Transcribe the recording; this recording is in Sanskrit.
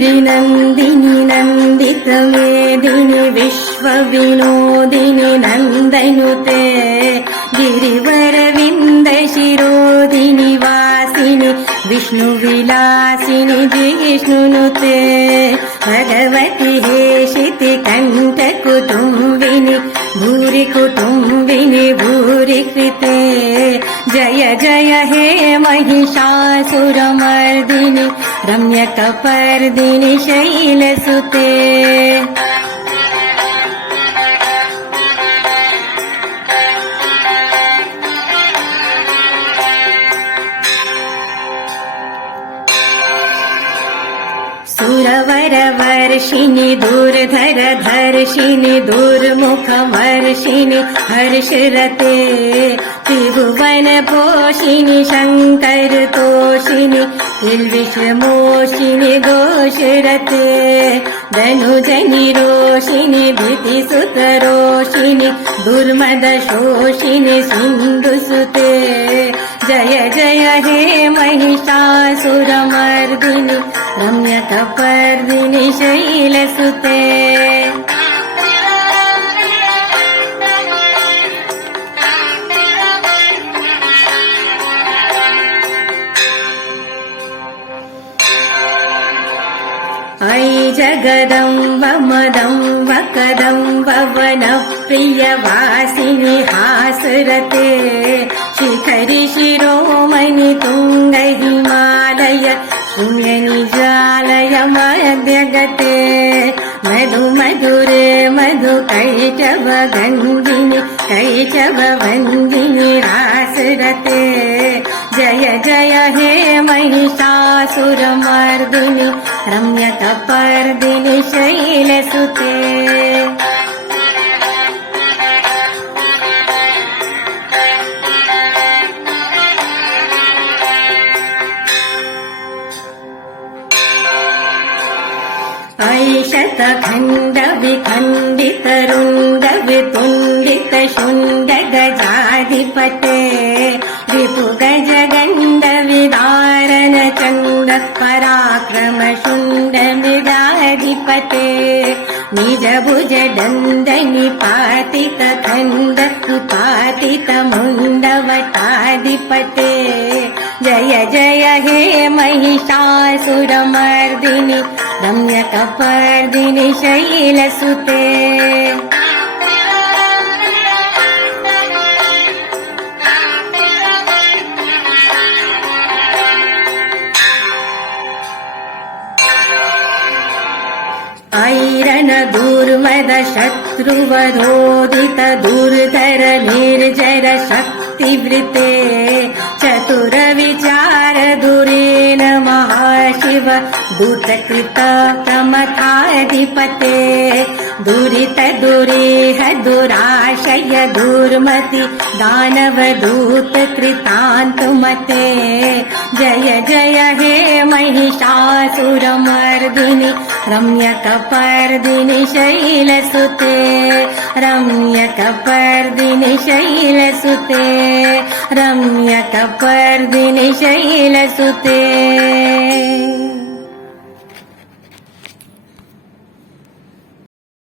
गिरिनन्दिनि नन्दितमेदिनि विश्वविनोदिनि नन्दनुते गिरिवरविन्दशिरोदिनि वासिनि विष्णुविलासिनि जिष्णुनुते भगवति हेशिति कण्ठकुटुम्बिनि भूरि कुटुम्बिनि भूरि कृते जय जय हे महिषासुरमर्दिनि रम्यकपर्दिनि शैलसुते सुरवरवर्षिणि दूरधरधर्षिणि दूर्मुखवर्षिणि हर्षरते त्रिभुवनपोषिणि शङ्करतोषिणि किल्बिषमोषिणि घोषरते धनुजनिरोषिणि भीतिसुतरोषिणि दुर्मदशोषिणि सिन्धुसुते जय जय हे महिषासुरमर्दिनि रम्यकपर्दिनि शैलसुते ऐ जगदम्ब मदम्ब कदम्ब वनप्रियवासिनि हासरते शिखरि शिरोमणि तुङ्ग हिमालय शृङ्गनिजालय मध्यगते मधु मधुरे मधु कैटव गन्धिनि कैटववन्दिनि हासरते जय जय हे महिषासुरमर्दिनि रम्यकपर्दिनि शैलसुते ऐशतखण्डविखण्डितरुण्डवितुण्डितशुण्डगजाधिपते रिपुगजगण्डविदारण चण्ड पराक्रमशुण्डमिदाधिपते निजभुजदण्डनि पातितखण्ड पातितमुण्डवटाधिपते जय जय हे महिषासुरमर्दिनि रम्यकपर्दिनि शैलसुते ऐरण दुर्मद शत्रुवरोधित दुर्धर निर्जर शक्तिवृते चतुर विचार दुरेन महाशिव दूतकृत प्रमथाधिपते दुरित दुरेह दुराशय दुर्मति दानवदूत कृतान्तुमते जय जय हे महिषासुरमर्दिनि रम्यकपर्दिनि शैलसुते रम्यकपर्दिनि शैलसुते रम्यकपर्दिनि शैलसुते